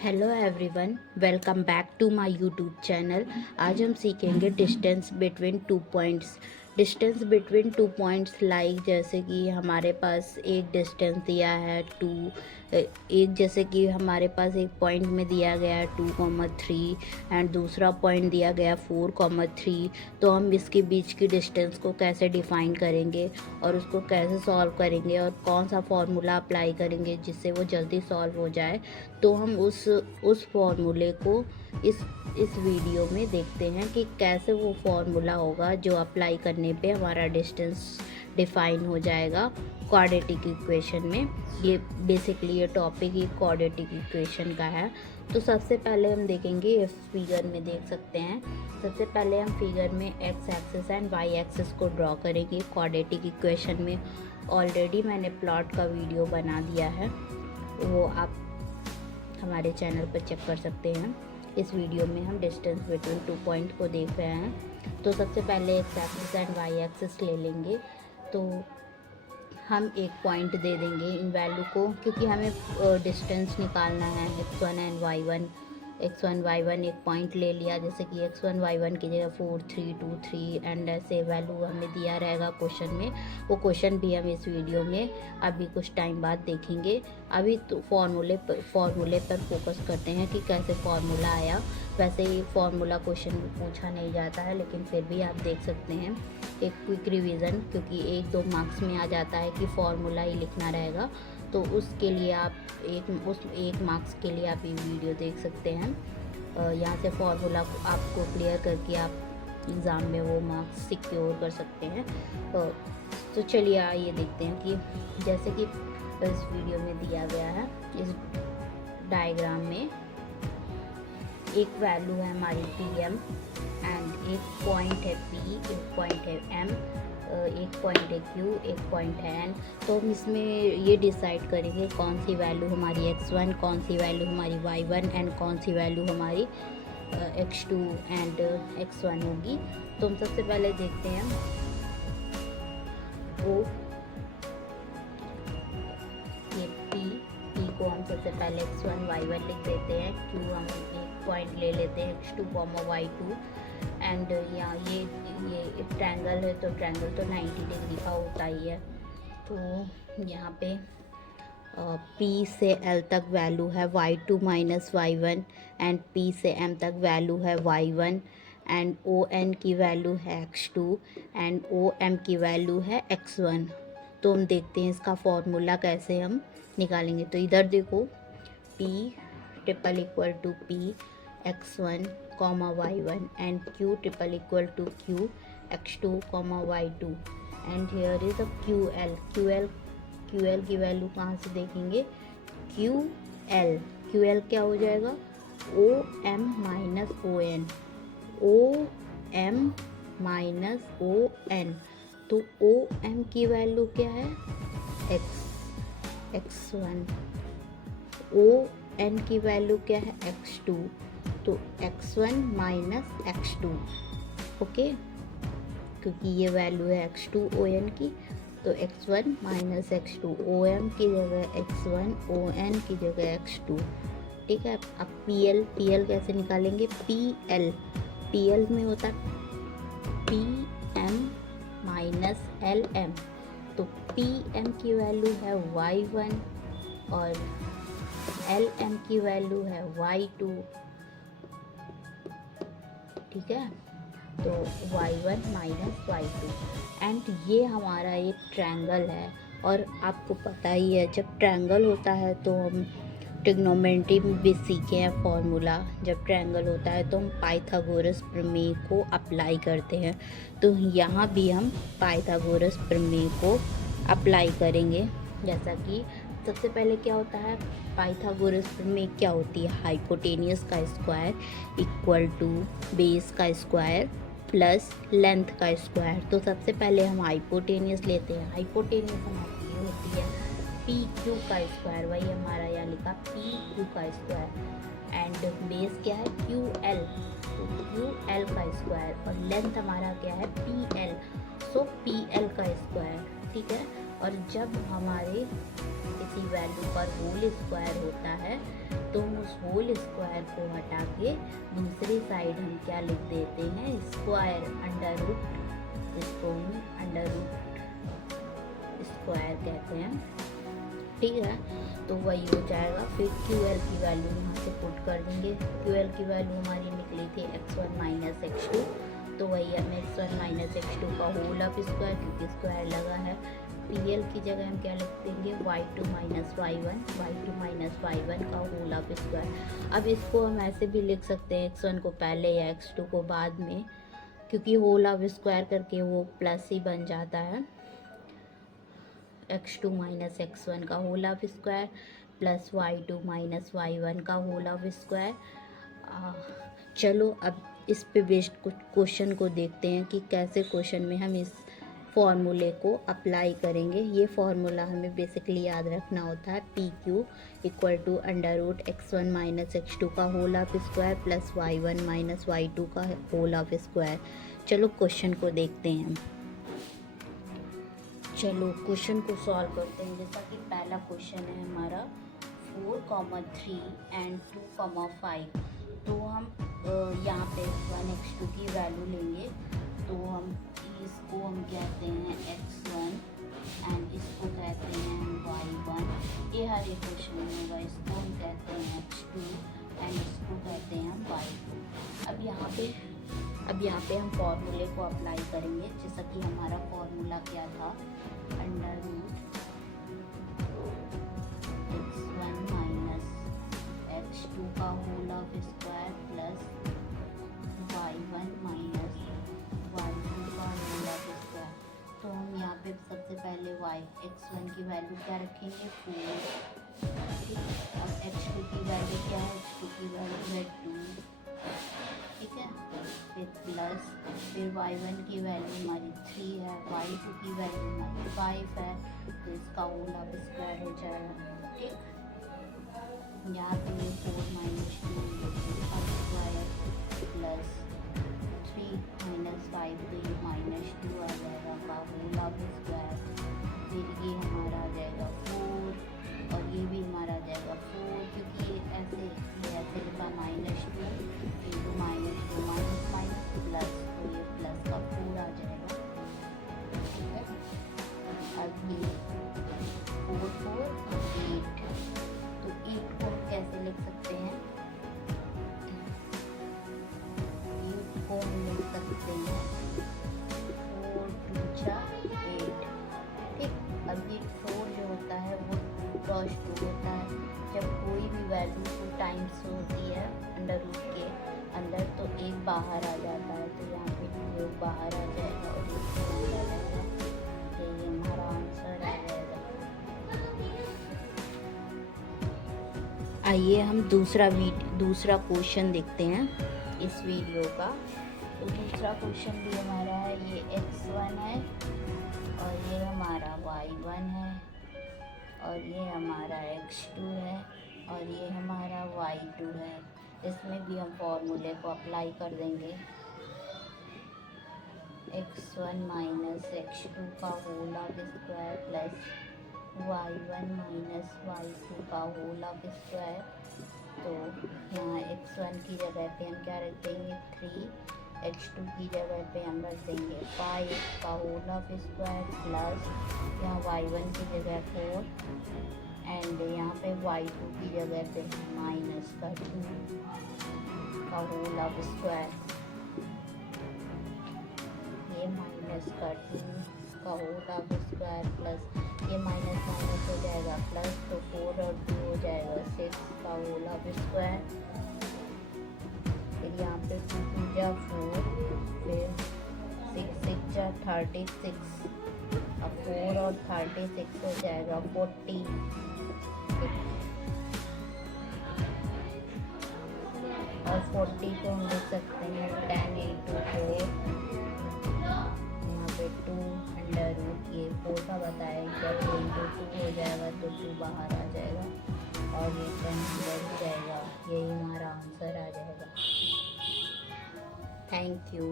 Hello everyone, welcome back to my YouTube channel. आज हम सीखेंगे distance between two points. Distance between two points like जैसे कि हमारे पास एक डिस्टेंस दिया है टू, एक जैसे कि हमारे पास एक पॉइंट में दिया गया है 2,3 एंड दूसरा पॉइंट दिया गया 4,3। तो हम इसके बीच की डिस्टेंस को कैसे डिफाइन करेंगे और उसको कैसे सॉल्व करेंगे और कौन सा फॉर्मूला अप्लाई करेंगे जिससे वो जल्दी सॉल्व हो जाए। तो हम उस फॉर्मूले को इस वीडियो में देखते हैं कि कैसे वो फॉर्मूला होगा जो अप्लाई करने पे हमारा डिस्टेंस डिफाइन हो जाएगा क्वाड्रेटिक इक्वेशन में। ये बेसिकली ये टॉपिक ही क्वाड्रेटिक इक्वेशन का है। तो सबसे पहले हम देखेंगे, इस फिगर में देख सकते हैं, सबसे पहले हम फिगर में x axis and y axis को ड्रॉ करेंगे क्वाड्रेटिक इक्वेशन में। ऑलरेडी मैंने प्लॉट का वीडियो बना दिया है, वो आप हमारे चैनल पर चेक कर सकते हैं। इस वीडियो में हम डिस्टेंस बिटवीन टू पॉइंट को देख रहे हैं। तो सबसे पहले x axis and y axis ले लेंगे। तो हम एक पॉइंट दे देंगे इन वैल्यू को, क्योंकि हमें डिस्टेंस निकालना है x1 and y1। x1 y1 एक पॉइंट ले लिया, जैसे कि x1 y1 की जगह 4 3 2 3 एंड ऐसे वैल्यू हमें दिया रहेगा क्वेश्चन में। वो क्वेश्चन भी हम इस वीडियो में अभी कुछ टाइम बाद देखेंगे। अभी तो फॉर्मूले पर फोकस करते हैं कि कैसे फॉर्मूला आया। वैसे ही फॉर्मूला क्वेश्चन में पूछा नहीं जाता है, लेकिन फिर भी आप देख सकते हैं एक क्विक रिवीजन, क्योंकि 1-2 मार्क्स में आ जाता है कि फॉर्मूला ही लिखना रहेगा। तो उसके लिए आप एक मार्क्स के लिए आप ये वीडियो देख सकते हैं। यहाँ से फॉर्मूला आपको क्लियर करके आप एग्ज़ाम में वो मार्क्स सिक्योर कर सकते हैं। तो चलिए आइए देखते हैं कि जैसे कि इस वीडियो में दिया गया है, इस डायग्राम में एक वैल्यू है हमारी PM एंड एक पॉइंट है P, एक पॉइंट है M, एक पॉइंट है Q, एक पॉइंट है N। तो हम इसमें ये डिसाइड करेंगे कौन सी वैल्यू हमारी x1, कौन सी वैल्यू हमारी y1 एंड कौन सी वैल्यू हमारी x2 एंड x1 होगी। तो हम सबसे पहले देखते हैं वो ये P को हम सबसे पहले x1 y1 लिख देते हैं। Q हम एक पॉइंट ले लेते हैं x2, y2 एंड यहाँ ये ट्रायंगल है, तो ट्रायंगल तो 90 डिग्री का होता ही है। तो यहाँ पे P से L तक वैल्यू है y2 minus y1 and P से M तक वैल्यू है y1 एंड ON की वैल्यू है x2 एंड OM की वैल्यू है x1। तो हम देखते हैं इसका फॉर्मूला कैसे हम निकालेंगे। तो इधर देखो, P triple equal to P x1, y1 and Q triple equal to Q x2, y2 and here is a QL की वैल्यू कहाँ से देखेंगे, QL क्या हो जाएगा, OM minus ON, OM minus ON। तो OM की वैल्यू क्या है, x1, ON की वैल्यू क्या है, x2। तो x1 माइनस x2, ओके, क्योंकि ये वैल्यू है x2 ON की। तो x1 माइनस x2, OM की जगह x1, ON की जगह x2। ठीक है। अब PL कैसे निकालेंगे, PL में होता है PM माइनस LM। तो PM की वैल्यू है y1 और LM की वैल्यू है y2। ठीक है। तो y1 माइनस y2 एंड ये हमारा एक ट्रायंगल है। और आपको पता ही है, जब ट्रायंगल होता है तो हम ट्रिग्नोमेट्री में भी सीखे हैं फॉर्मूला। जब ट्रायंगल होता है तो हम पाइथागोरस प्रमेय को अप्लाई करते हैं। तो यहाँ भी हम पाइथागोरस प्रमेय को अप्लाई करेंगे। जैसा कि सबसे पहले क्या होता है, पाइथागोरस प्रमेय क्या होती है, हाइपोटेनियस का स्क्वायर इक्वल टू बेस का स्क्वायर प्लस लेंथ का स्क्वायर। तो सबसे पहले हम हाइपोटेनियस लेते हैं। हाइपोटेनियस हमारी ये होती है PQ का स्क्वायर, वही हमारा यहाँ लिखा PQ का स्क्वायर एंड बेस क्या है QL, तो QL का स्क्वायर और लेंथ हमारा क्या है PL, सो PL का स्क्वायर। ठीक है। और जब हमारे किसी वैल्यू पर होल स्क्वायर होता है तो हम उस होल स्क्वायर को हटा के दूसरी साइड हम क्या लिख देते हैं, स्क्वायर अंडर रूट, इसको हम अंडर रूट स्क्वायर कहते हैं। ठीक है, तो वही हो जाएगा। फिर QL की वैल्यू यहाँ से पुट कर देंगे। QL की वैल्यू हमारी निकली थी x1 माइनस x2, तो वही हमें x1 माइनस x2 का होल ऑफ स्क्वायर, क्योंकि स्क्वायर लगा है। PL की जगह हम क्या लिख देंगे, y2 माइनस y1 का होल ऑफ स्क्वायर। अब इसको हम ऐसे भी लिख सकते हैं, x1 को पहले या x2 को बाद में, क्योंकि होल ऑफ स्क्वायर करके वो प्लस ही बन जाता है। x2 माइनस x1 का whole of square plus y2 minus y1 का होल ऑफ स्क्वायर। चलो अब इस पे बेस्ड कुछ क्वेश्चन को देखते हैं कि कैसे क्वेश्चन में हम इस फॉर्मूले को अप्लाई करेंगे। ये फॉर्मूला हमें बेसिकली याद रखना होता है, PQ equal to under root x1 minus x2 का whole of square plus y1 minus y2 का होल ऑफ स्क्वायर। चलो क्वेश्चन को देखते हैं। चलो क्वेश्चन को सॉल्व करते हैं। जैसा कि पहला क्वेश्चन है हमारा 4, 3 एंड 2, 5। तो हम यहाँ पे x1 x2 की वैल्यू लेंगे, तो हम इसको हम कहते हैं x1 एंड इसको कहते हैं y1। ये हर एक क्वेश्चन में होगा। इसको हम कहते हैं x2 एंड इसको कहते हैं हम y2। अब यहाँ पे हम फॉर्मूले को अप्लाई करेंगे। जैसा कि हमारा फॉर्मूला क्या था, under root x1 minus x2 का whole of square plus y1 minus y2 का होल ऑफ स्क्वायर। तो हम यहाँ पे सबसे पहले x1 की वैल्यू क्या रखेंगे, 4। अब x2 की वैल्यू क्या है, x2 की वैल्यू है 2। ठीक है, फिर प्लस, फिर y1 की वैल्यू हमारी 3 है, y2 की वैल्यू हमारी 5 है, तो इसका होल ऑफ स्क्वायर हो जाएगा। ठीक, यहाँ पे ये 4 माइनस 2 का स्क्वायर प्लस 3 माइनस 5, तो ये माइनस 2 आ जाएगा का होल ऑफ स्क्वायर। फिर ये हमारा आ जाएगा 4 और ये भी हमारा आ जाएगा 4, क्योंकि ये ऐसे लिखा -2 इंटू -2 माइनस प्लस, तो ये प्लस का 4 आ जाएगा। ठीक है, अब ये 4 4 8, तो 8 को हम कैसे लिख सकते हैं, 8 को हम लिख सकते हैं 4 2 जा 8। ठीक, अब ये 4 जो होता है वो 2 क्रॉस 2 होता है। जब कोई भी वैल्यू 2 टाइम्स होती है अंडर रूट के अंदर, तो एक बाहर आ जाता है, तो यहाँ पे 2 बाहर आ जाएगा और ये 4 आ जाएगा। तो ये हमारा आंसर आ जाएगा। आइए हम दूसरा क्वेश्चन देखते हैं इस वीडियो का। तो दूसरा क्वेश्चन भी हमारा है, ये x1 है और ये हमारा y1 है और ये हमारा x2 है और ये हमारा y2 है। इसमें भी हम फॉर्मूले को अप्लाई कर देंगे। x1 माइनस x2 का whole of square plus y1 minus y2 का होल ऑफ स्क्वायर। तो यहाँ x1 की जगह पे हम क्या रख देंगे, 3, x2 की जगह पे हम रख देंगे 5 का होल ऑफ स्क्वायर प्लस यहाँ y1 की जगह 4 एंड यहाँ पे y2 की जगह पे माइनस का 2 का होल ऑफ स्क्वायर। ये माइनस का 2 का होल ऑफ स्क्वायर प्लस ये माइनस माइनस हो जाएगा प्लस, तो 4 और 2 हो जाएगा 6 का होल ऑफ स्क्वायर। फिर यहाँ पे 2 2 जा 4, फिर 6 6 जा 36, अब 4 और 36 हो जाएगा 40। और 40 को हम लिख सकते हैं 10 इंटू 4, यहाँ पे 2 अंडर रूट, ये 4 का बताया, 2 इंटू 2 हो जाएगा, तो 2 बाहर आ जाएगा और ये 10 अंदर जाएगा। यही हमारा आंसर आ जाएगा। Thank you.